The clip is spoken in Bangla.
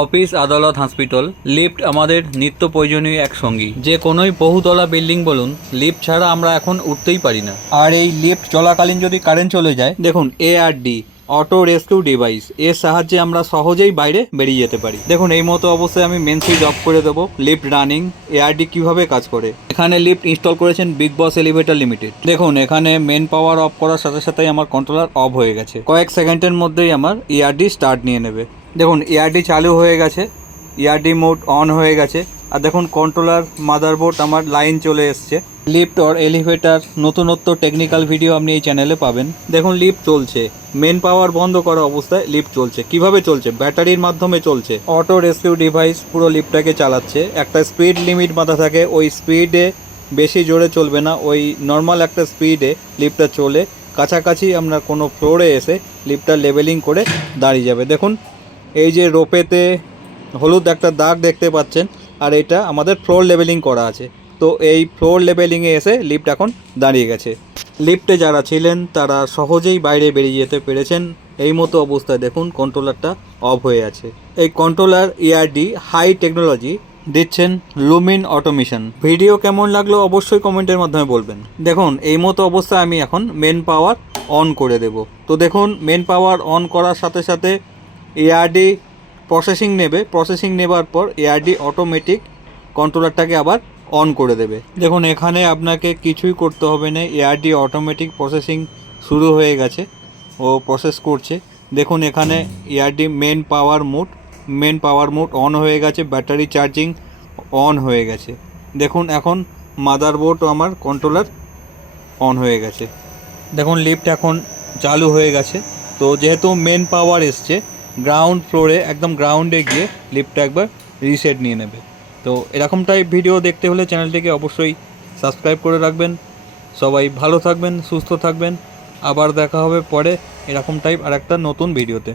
অফিস আদালত হসপিটাল লিফট আমাদের নিত্য প্রয়োজনীয় এক সঙ্গী। যে কোনোই বহুতলা বিল্ডিং বলুন লিফট ছাড়া আমরা এখন উঠতেই পারি না। আর এই লিফট চলাকালীন যদি কারেন্ট চলে যায়? দেখুন A R D auto rescue device এর সাহায্যে আমরা সহজেই বাইরে বেরিয়ে যেতে পারি। দেখুন এই মতো অবস্থায় আমি মেন সুইচ অফ করে দেবো। লিফট রানিং এআরডি কীভাবে কাজ করে? এখানে লিফট ইনস্টল করেছেন বিগ বস এলিভেটর লিমিটেড দেখুন এখানে মেন পাওয়ার অফ করার সাথে সাথেই আমার কন্ট্রোলার অফ হয়ে গেছে। কয়েক সেকেন্ডের মধ্যেই আমার এআরডি স্টার্ট নিয়ে নেবে। দেখুন এআরডি চালু হয়ে গেছে। ইয়ারডি মোড অন হয়ে গেছে। আর দেখুন কন্ট্রোলার মাদারবোর্ড আমার লাইন চলে এসছে। লিফট অর এলিভেটার নতুনত্ব টেকনিক্যাল ভিডিও আপনি এই চ্যানেলে পাবেন। দেখুন লিফট চলছে। মেন পাওয়ার বন্ধ করা অবস্থায় লিফট চলছে। কীভাবে চলছে? ব্যাটারির মাধ্যমে চলছে। অটো রেস্কিউ ডিভাইস পুরো লিফটটাকে চালাচ্ছে। একটা স্পিড লিমিট বাঁধা থাকে। ওই স্পিডে বেশি জোরে চলবে না। ওই নর্মাল একটা স্পিডে লিফটটা চলে। কাছাকাছি আমরা কোনো ফ্লোরে এসে লিফটটা লেভেলিং করে দাঁড়িয়ে যাবে। দেখুন এই যে রোপেতে হলুদ একটা দাগ দেখতে পাচ্ছেন, আর এটা আমাদের ফ্লোর লেভেলিং করা আছে। তো এই ফ্লোর লেভেলিংয়ে এসে লিফট এখন দাঁড়িয়ে গেছে। লিফটে যারা ছিলেন, তারা সহজেই বাইরে বেরিয়ে যেতে পেরেছেন। এই মতো অবস্থায় দেখুন কন্ট্রোলারটা অফ হয়ে আছে। এই কন্ট্রোলার ইয়ারডি হাই টেকনোলজি দিচ্ছেন লুমিন অটোমেশন ভিডিও কেমন লাগল অবশ্যই কমেন্টের মাধ্যমে বলবেন। দেখুন, এই মতো অবস্থায় আমি এখন মেন পাওয়ার অন করে দেব। তো দেখুন মেন পাওয়ার অন করার সাথে সাথে এআরডি প্রসেসিং নেবে। প্রসেসিং নেবার পর এআরডি অটোমেটিক কন্ট্রোলারটাকে আবার অন করে দেবে। দেখুন, এখানে আপনাকে কিছুই করতে হবে না। এআরডি অটোমেটিক প্রসেসিং শুরু হয়ে গেছে। ও প্রসেস করছে। দেখুন, এখানে ARD main power mode main power mode on হয়ে গেছে। ব্যাটারি চার্জিং অন হয়ে গেছে। দেখুন, এখন মাদারবোর্ড আমার কন্ট্রোলার অন হয়ে গেছে। দেখুন লিফট এখন চালু হয়ে গেছে। তো যেহেতু মেন পাওয়ার এসছে গ্রাউন্ড ফ্লোরে একদম গ্রাউন্ডে গিয়ে লিফটটা একবার রিসেট নিয়ে নেবে। তো এরকম টাইপ ভিডিও দেখতে হলে চ্যানেলটিকে অবশ্যই সাবস্ক্রাইব করে রাখবেন। সবাই ভালো থাকবেন, সুস্থ থাকবেন। আবার দেখা হবে পরে এরকম টাইপ আর একটা নতুন ভিডিওতে